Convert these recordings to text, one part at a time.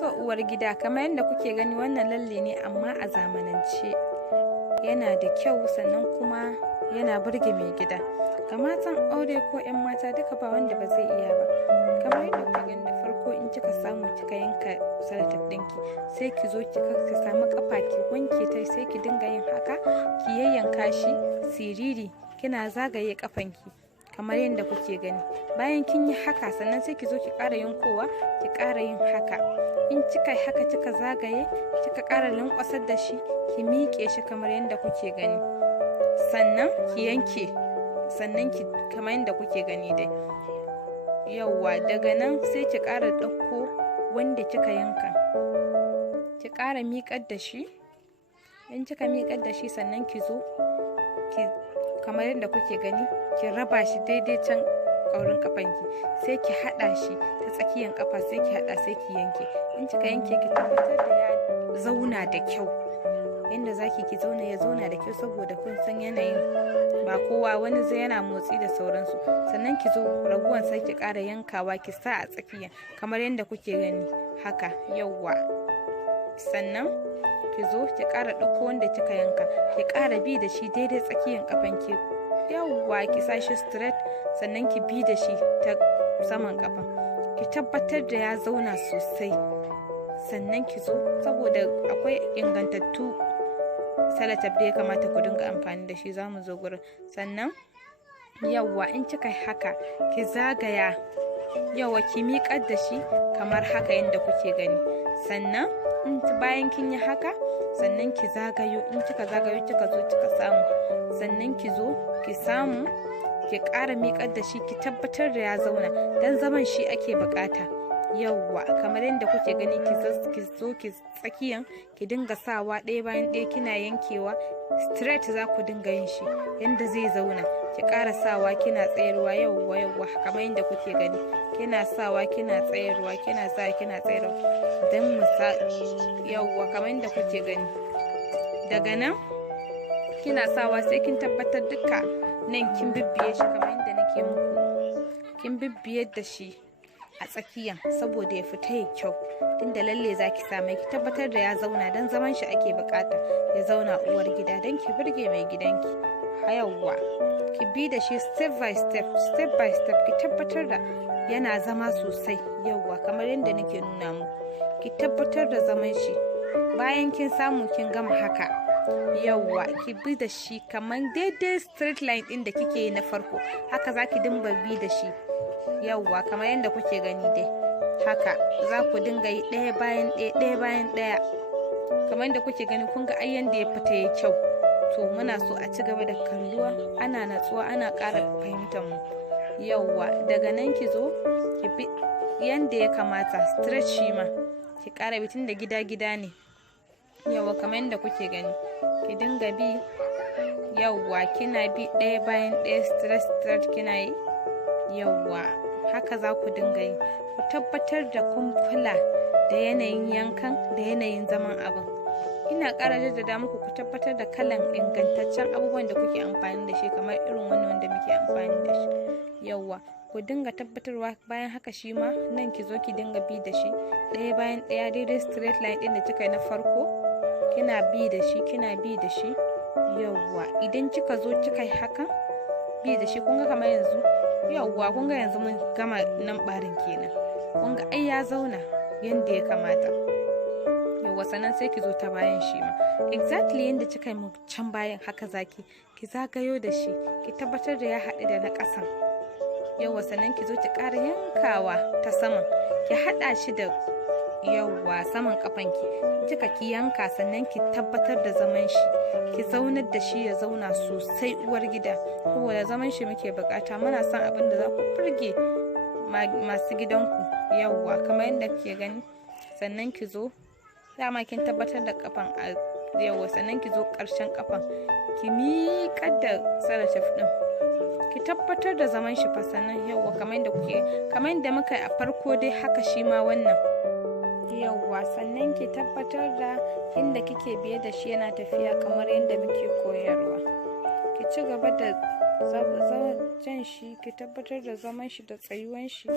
So uwar gida, kamar yadda kuke gani wannan lalle ne amma a zamanance, yana da kyau sannan kuma yana burge mai gida. Ga matan aure ko 'yan mata duka ba wanda ba zai iya ba. Kamar yadda kuke gani da farko in kika samu kika yanka salatif ɗinki, sai ki zo ki samu kafa ki wanke ta, sai ki dinga yin haka, ki yayyanka shi siriri, kina zagaye kafanki kamar yadda kuke gani. Bayan kin yi haka sannan sai ki zo ki ƙara yankowa, ki ƙara yin haka. In kika haka kika zagaye, kika ƙara lankwasar da shi, ki miƙe shi kamar yadda kuke gani. Sannan ki yanke, sannan ki kamar yadda kuke gani dai. Yawwa, daga nan sai ki ƙara ɗauko wanda kika yanka, ki ƙara miƙar da shi. In kika miƙar da shi sannan ki zo ki kamar yadda kuke gani, ki raba shi daidai can ƙaurin kafanki, sai ki haɗa shi ta tsakiyar kafa, sai ki haɗa sai ki yanke. In kika yanke ki tabbatar da ya zauna da kyau, yanda zaki ki zauna ya zauna da kyau, saboda kun san yanayin ba kowa wani zai yana motsi da sauransu. Sannan ki zo raguwan sai ki ƙara yankawa ki sa a tsakiya kamar yadda kuke gani haka. Yawwa, sannan ki zo ki ƙara ɗauko wanda kika yanka, ki ƙara bi da shi daidai tsakiyar kafanki. Yawwa, ki sa shi straight, sannan ki bi da shi ta saman kafan, ki tabbatar da ya zauna sosai. Sannan ki zo, saboda akwai ingantattu salatif da ya kamata ku dinga amfani da shi, za mu zo gurin. Sannan yawwa, in kika haka ki zagaya, yawwa ki miƙar da shi kamar haka yadda kuke gani. Sannan bayan kin yi haka, sannan ki zagayo, in kika zagayo kika zo kika samu, sannan ki zo ki samu ki ƙara miƙar da shi, ki tabbatar da ya zauna, dan zaman shi ake bukata. Yawwa, kamar yadda kuke gani, ki zo ki tsakiyan ki dinga sawa ɗaya bayan ɗaya, kina yankewa straight, za ku dinga yin shi yanda zai zauna. Ki ƙara sawa kina tsayarwa. Yawwa yawwa, kamar yadda kuke gani, kina sawa kina tsayarwa, kina sa kina tsayarwa, dan mu sa. Yawwa, kamar yadda kuke gani. Daga nan kina sawa sai kin tabbatar duka nan kin bibbiye shi kamar yadda nake muku, kin bibbiye da shi a tsakiya saboda ya fita ya kyau. Tunda lalle zaki sa mai, ki tabbatar da ya zauna, dan zaman shi ake bukata ya zauna uwar gida, dan ki burge mai gidanki. Yawwa, ki bi da shi step by step, step by step, ki tabbatar da yana zama sosai. Yawwa, kamar yadda nake nuna muku, ki tabbatar da zaman shi. Bayan kin samu kin gama haka, yawwa, ki bi da shi kamar daidai straight line din da kike yi na farko, haka zaki dinga bi da shi. Yawwa, kamar yadda kuke gani dai, haka za ku dinga yi ɗaya bayan ɗaya, ɗaya bayan ɗaya, kamar yadda kuke gani. Kun ga ai yanda ya fita ya kyau. To muna so a ci gaba da kalluwa, ana natsuwa, ana ƙara fahimtar mu. Yawwa, daga nan ki zo ki bi yanda ya kamata straight, shi ma ki ƙara bitin da gida ne. Yawwa, kamar yadda kuke gani, ki dinga bi. Yawwa, kina bi ɗaya bayan ɗaya straight kina yi. Yawwa, haka za ku dinga yi. Ku tabbatar da kun kula da yanayin yankan da yanayin zaman abin. Ina ƙara jaddada muku, ku tabbatar da kalan ingantaccen abubuwan da kuke amfani da shi, kamar irin wannan wanda muke amfani da shi. Yawwa, ku dinga tabbatarwa. Bayan haka shi ma nan ki zo ki dinga bi da shi ɗaya bayan ɗaya, daidai straight line ɗin da kika yi na farko, kina bi da shi, kina bi da shi. Yawwa, idan kika zo kika yi hakan bi da shi, kun ga kamar yanzu. Yawwa, kun ga yanzu mun gama nan barin kenan. Kun ga ai ya zauna yanda ya kamata. Yawwa, sannan sai ki zo ta bayan shi ma exactly yanda kika yi can bayan, haka zaki ki zagayo da shi, ki tabbatar da ya haɗu da na ƙasan. Yawwa, sannan ki zo ki ƙara yankawa ta saman, ki haɗa shi da yawwa saman kafanki. Kika ki yanka, sannan ki tabbatar da zaman shi, ki zaunar da shi ya zauna sosai uwar gida, saboda zaman shi muke bukata. Muna son abin da za ku burge masu gidanku. Yawwa, kamar yadda kuke gani. Sannan ki zo, dama kin tabbatar da kafan a yawwa, sannan ki zo ƙarshen kafan, ki miƙar da salatif din, ki tabbatar da zaman shi fa. Sannan yawwa, kamar yadda muka yi a farko dai, haka shi ma wannan. Yawwa, sannan ki tabbatar da inda kike biye da shi yana tafiya kamar yadda muke koyarwa. Ki ci gaba da jan shi, ki tabbatar da zaman shi da tsayuwan shi,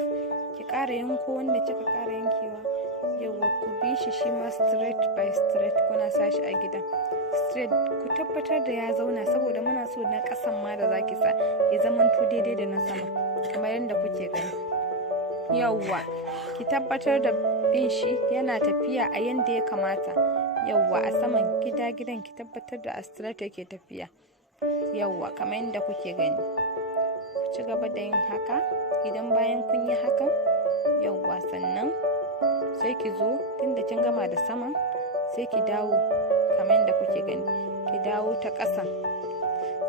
ki ƙara yanko wanda kika ƙara yankewa. Yawwa, ku yi shi ma straight by straight, kuna sa shi a gidan straight. Ku tabbatar da ya zauna saboda muna so na kasan ma da zaki sa ya zamanto daidai da na sama kamar yadda kuke gani. Yawwa, ki tabbatar da bin shi yana tafiya a yanda ya kamata. Yawwa, a saman gidan ki tabbatar da a straight yake tafiya. Yawwa, kamar yadda kuke gani. Ku ci gaba da yin haka. Idan bayan kun yi hakan, yawwa, sannan sai ki zo tunda kin gama da saman, sai ki dawo kamar yadda kuke gani, ki dawo ta ƙasa,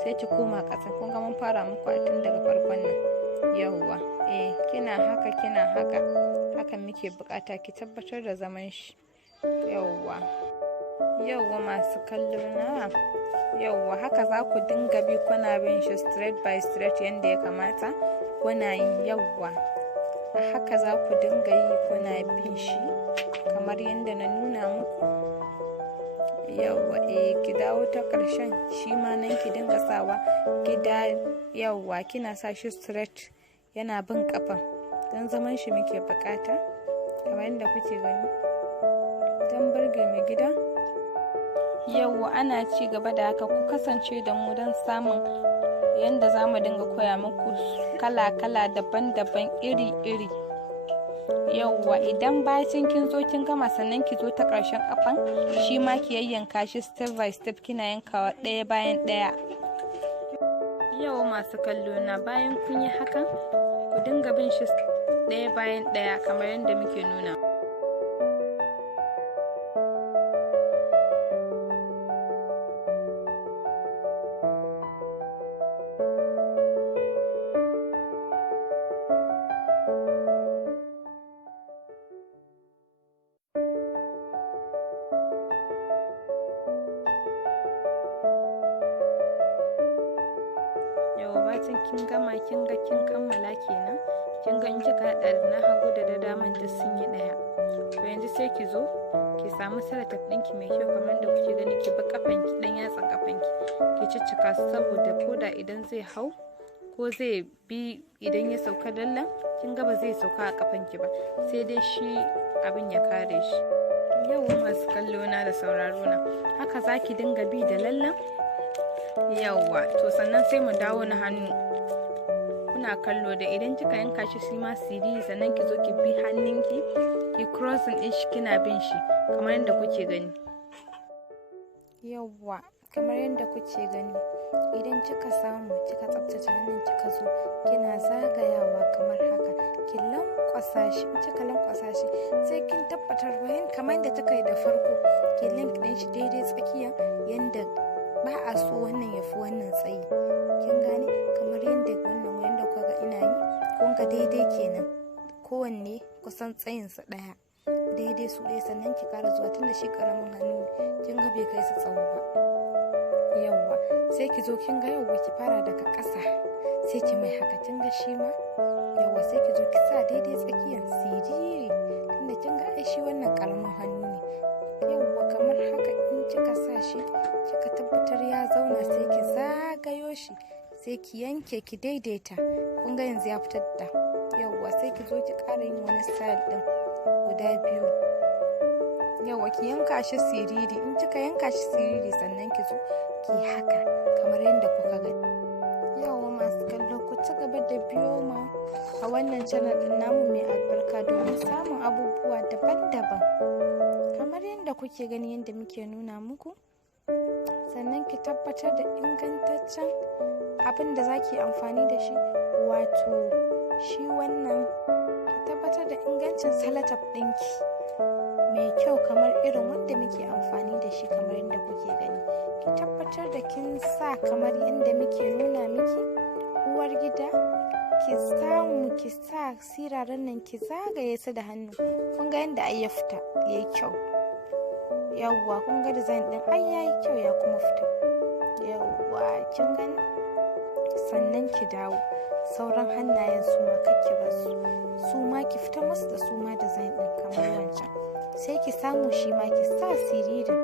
sai ki koma ƙasa. Kun ga mun fara muku a tun daga farkon nan. Yawwa, kina haka hakan muke bukata, ki tabbatar da zaman shi. Yawwa masu kallo na, yawwa haka za ku dinga bi kuna bin shi straight by straight yanda ya kamata kuna yi. Yawwa, haka za ku dinga yi kuna bin shi kamar yadda na nuna muku. Yawwa, ki dawo ta ƙarshen shi ma nan ki dinga sawa gida. Yawwa, kina sa shi straight yana bin kafan don zaman shi muke bukata kamar yadda kuke gani don burge mai gida. Yawwa, ana ci gaba da haka, ku kasance da mu don samun yadda za mu dinga koya muku kala-kala daban-daban iri-iri. Yawwa, idan bacin kin zo kin gama sannan ki zo ta ƙarshen kafan shi ma ki yayyanka shi step by step, kina yankawa ɗaya bayan ɗaya. Yau masu kallo na, bayan kun yi hakan ku dinga bin shi ɗaya bayan ɗaya kamar yadda muke nuna. Bacin kin gama kin kammala kenan. Kin ga in kika hada da na hagu da daman da sun yi daya. To yanzu sai ki zo ki samu salatif ɗinki mai kyau kamar da kuke gani, ki bi kafanki dan yatsan kafanki ki ciccika su saboda koda idan zai hau ko zai bi idan ya sauka lallen, kin ga ba zai sauka a kafanki ba, sai dai shi abin ya kare shi. Yau masu kallo na da sauraro na, haka zaki dinga bi da lallen. Yawwa, to sannan sai mu dawo na hannu. Kuna kallo da idan kika yanka shi shi ma siriri, sannan ki zo ki bi hannunki ki crossing din shi kina bin shi kamar yadda kuke gani. Yawwa, kamar yadda kuke gani, idan kika samu kika tsaftace hannun kika zo kina zagayawa kamar haka, ki lankwasa shi. In kika lankwasa shi sai kin tabbatar bayan kamar yadda kika yi da farko, ki link din shi daidai tsakiya yanda ba a so wannan ya fi wannan tsayi. Kin gane kamar yadda wannan wanda kuka ga ina yi, kun ga daidai kenan, kowanne kusan tsayinsa ɗaya, daidai su ɗaya. Sannan ki kara zuwa tunda shi karamin hannu kin ga bai kai su tsawo ba. Yawwa, sai ki zo kin ga yawwa ki fara daga ƙasa sai ki mai haka, kin ga shi ma. Yawwa, sai ki zo ki sa daidai tsakiyan siriri tunda kin ga ai shi wannan karamin hannu ne. Yawwa, kamar haka in kika sa shi kika tabbatar ya zauna sai ki zagayo shi, sai ki yanke ki daidaita. Kun ga yanzu ya fitar da. Yawwa, sai ki zo ki ƙara yin wani style din guda biyu. Yawwa, ki yanka shi siriri. In kika yanka shi siriri sannan ki zo ki haka kamar yadda kuka gani. Yawwa masu kallo, ku ci gaba da biyo ma a wannan channel din namu mai albarka domin samun abubuwa daban-daban kamar yadda kuke gani yadda muke nuna muku. Sannan ki tabbatar da ingantaccen abin da za ki amfani da shi, wato shi wannan, ki tabbatar da ingancin salatif ɗinki mai kyau kamar irin wanda muke amfani da shi kamar yadda kuke gani. Ki tabbatar da kin sa kamar yadda muke nuna miki. Uwar gida, ki samu ki sa siraran nan ki zagaye su da hannu. Kun ga yadda ai ya fita yayi kyau. Yawwa, kun ga design din ai yayi kyau ya kuma fita. Yawwa, kin gani. Sannan ki dawo sauran hannayen su ma kake ba su ma ki fita musu da su ma design din kamar wancan. Sai ki samu shi ma ki sa siririn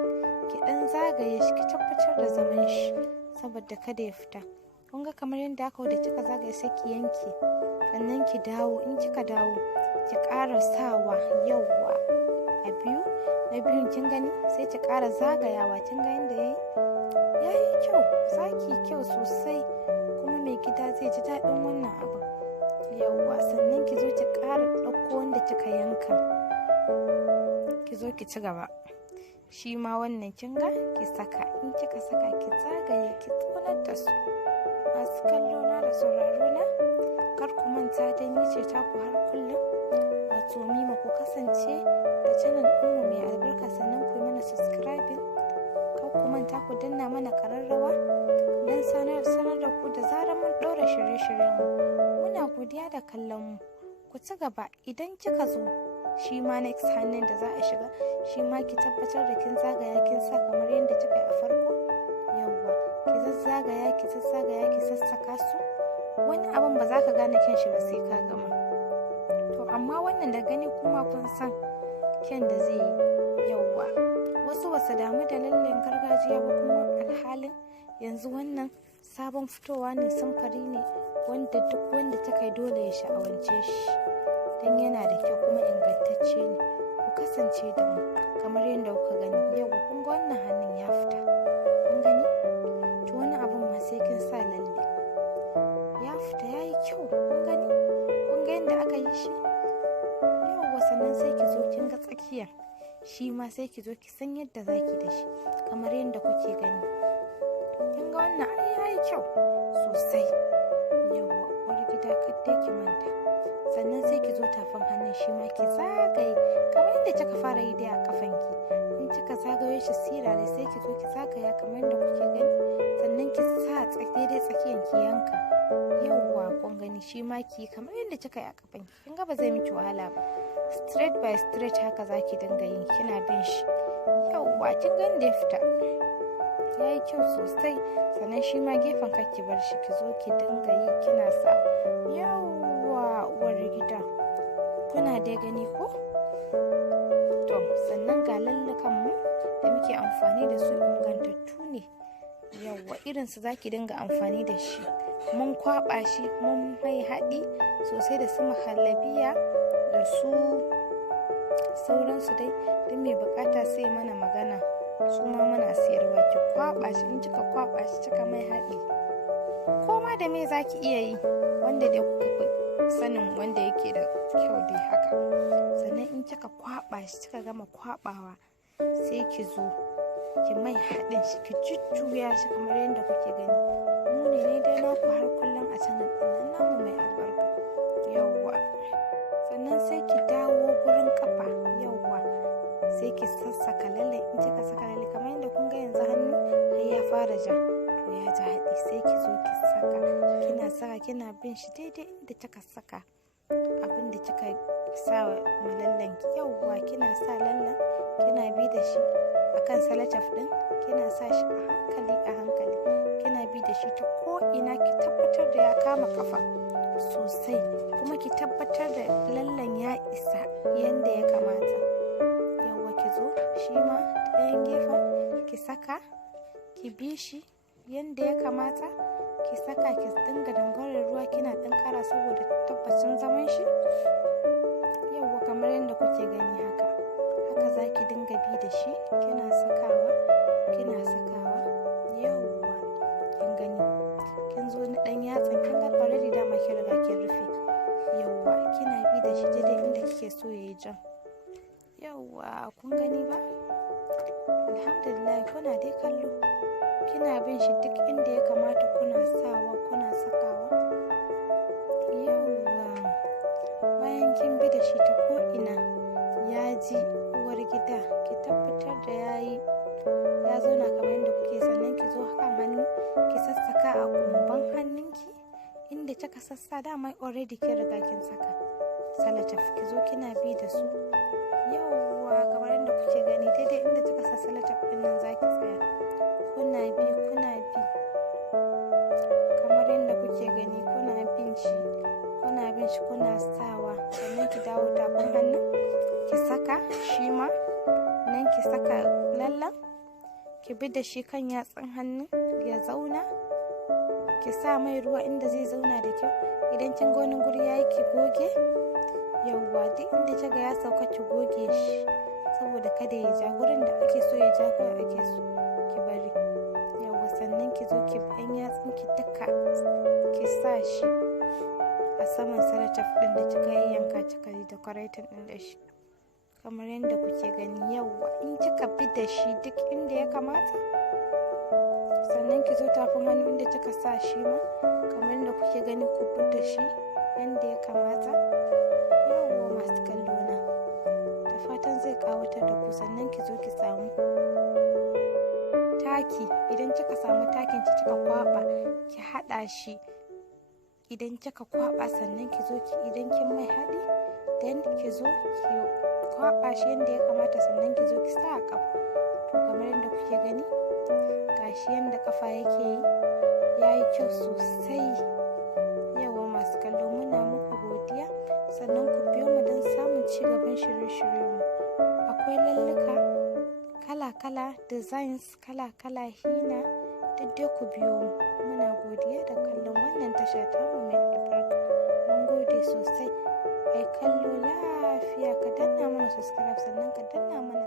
ki dan zagaye shi, ki tabbatar da zaman shi saboda kada ya fita. Kun ga kamar yadda aka da kika zagaye sai ki yanke, sannan ki dawo. In kika dawo ki ƙara sawa, yawwa, a biyu na biyun kin gani sai ki ƙara zagayawa. Kin ga yanda yayi kyau, zaki kyau sosai, kuma mai gida zai ji daɗin wannan abin. Yawwa, sannan ki zo ki ƙara ɗauko wanda kika yanka, ki zo ki ci gaba. Shi ma wannan kin ga ki saka, in kika saka ki zagaye ki tsonar da su. Masu kallo na da sauraro na, kar ku manta dai ni ce taku har kullum wato Mima. Ku kasance da channel ɗinmu mai albarka, sannan ku yi mana subscribing. Kar ku manta ku danna mana ƙararrawa don sanar da ku da zarar mun ɗora shirye-shiryen mu. Muna godiya da kallon mu. Ku ci gaba. Idan kika zo shi ma next hannun da za a shiga, shi ma ki tabbatar da kin zagaya kin sa kamar yadda kika yi a farko. Yawwa, ki zazzagaya ki sassaka su. Wani abin ba za ka gane kyan shi ba sai ka gama. To amma wannan da gani kuma kun san kyan da zai yi. Yawwa, wasu basu damu da lallen gargajiya ba, kuma alhalin yanzu wannan sabon fitowa ne, samfari ne wanda duk wanda ta kai dole ya sha'awance shi, don yana da kyau kuma ingantacce ne. Ku kasance da mu kamar yadda kuka gani. Yawwa, kun ga wannan hannun ya fita, kun gani? To wani abun ma sai kin sa lalle. Ya fita yayi kyau, kun gani? Kun ga yadda aka yi shi? Yawwa, sannan sai ki zo kin ga tsakiya, shi ma sai ki zo ki san yadda zaki da shi kamar yadda kuke gani. Kin ga wannan yayi kyau sosai. Yawwa, uwar gida kadai ki manta. Sannan sai ki zo tafin hannun shi ma ki zagaye kamar yadda kika fara yi dai a kafanki. In kika zagaye shi sirare sai ki zo ki zagaya kamar yadda kuke gani. Sannan ki sa daidai tsakiyan ki yanka. Yawwa, kun gani shi ma ki kamar yadda kika yi a kafanki. Kin ga ba zai miki wahala ba. Straight by straight haka zaki dinga yin kina bin shi. Yawwa, kin ga inda ya fita. Yayi kyau sosai. Sannan shi ma gefen ki bar shi, ki zo ki dinga yi kina sa. Yawwa, uwar gida, kuna dai gani ko? To sannan ga lallukan mu da muke amfani da su ingantattu ne. Yawwa, irin su zaki dinga amfani da shi. Mun kwaba shi, mun mai haɗi sosai da su mahallabiya da su sauransu dai. Duk mai bukata sai mana magana, su ma muna siyarwa. Ki kwaba shi, in kika kwaba shi kika mai haɗi, koma da me zaki iya yi, wanda dai kuka fi sanin wanda yake da kyau dai haka. Sannan in kika kwaba shi kika gama kwabawa, sai ki zo ki mai haɗin shi, ki jujjuya shi kamar yadda kuke gani. Mu ne dai naku har kullum a channel ɗin namu mai albarka. Yawwa, sannan sai ki dawo gurin kafa. Yawwa, sai ki sassaka lalle. In kika saka lalle kamar yadda kun ga yanzu hannu har ya fara ja, to ya ji haɗi. Sai ki zo ki saka, kina bin shi daidai inda kika saka abin da kika sa ma lallen ki. Yawwa, kina sa lallen kina bi da shi akan salataf din, kina sa shi a hankali kina bi da shi ta ko ina. Ki tabbatar da ya kama kafa sosai, kuma ki tabbatar da lallen ya isa yanda ya kamata. Yawwa, ki zo shi ma ɗayan gefen ki saka, ki bi shi yanda ya kamata. Ki saka ki dinga dangwara ruwa kina ɗan ƙara saboda tabbacin zaman shi. Yawwa, kamar yadda kuke gani haka za ki dinga bi da shi kina sakawa. Yawwa, kin gani, kin zo na ɗan yatsan, kin ga already dama kin riga kin rufe. Yawwa, kina bi da shi daidai inda kike so yayi jan. Yawwa, kun gani ba? Alhamdulillah, kuna dai kallo, kina bin shi duk inda ya kamata, kuna sawa kuna sakawa. Yawwa, bayan kin bi da shi ta ko ina ya ji, uwar gida ki tabbatar da ya zauna kamar yadda kuke. Sannan ki zo kan hannu ki sassaka a kumban hannunki inda kika sassa dama already kin riga kin saka salataf. Ki zo kina bi da su. Yawwa, kamar yadda kuke gani daidai inda kika sa salataf din nan zaki tsaya, kuna bi kamar yadda kuke gani, kuna bin shi kuna sawa. Sannan ki dawo tafin hannun ki saka shi ma nan, ki saka lallen ki bi da shi kan yatsun hannun ya zauna. Ki sa mai ruwa inda zai zauna da kyau. Idan kin ga wani guri yayi ki goge. Yawwa, duk inda kiga ya sauka ki goge shi saboda kada ya ja, gurin da ake so ya ja kawai ake so ki bari. Yawwa, sannan ki zo ki ɗan yatsun ki duka ki sa shi a saman salatif ɗin da kika yanka kika yi decorating ɗin da shi kamar yadda kuke gani. Yawwa, in kika bi da shi duk inda ya kamata, sannan ki zo tafin hannu inda kika sa shi ma kamar yadda kuke gani, ku bi da shi yadda ya kamata. Yawwa masu kallo na, da fatan zai ƙawatar da ku. Sannan ki zo ki samu taki, idan kika samu takin ki kika kwaba ki haɗa shi. Idan kika kwaba sannan ki zo ki, idan kin mai haɗi then ki zo ki kwaba shi yadda ya kamata, sannan ki zo ki sa a ƙafa. To kamar yadda kuke gani gashi yadda ƙafa yake yi, yayi kyau sosai. Yawa masu kallo, muna muku godiya, sannan ku biyo mu don samun ci gaban shirye-shiryenmu. Akwai lalluka kala-kala, designs kala-kala, hina, duk dai ku biyo mu. Muna godiya da kallon wannan tasha tamu mai albarka. Mun gode sosai. Ai kallo lafiya, ka danna mana subscribe sannan ka danna mana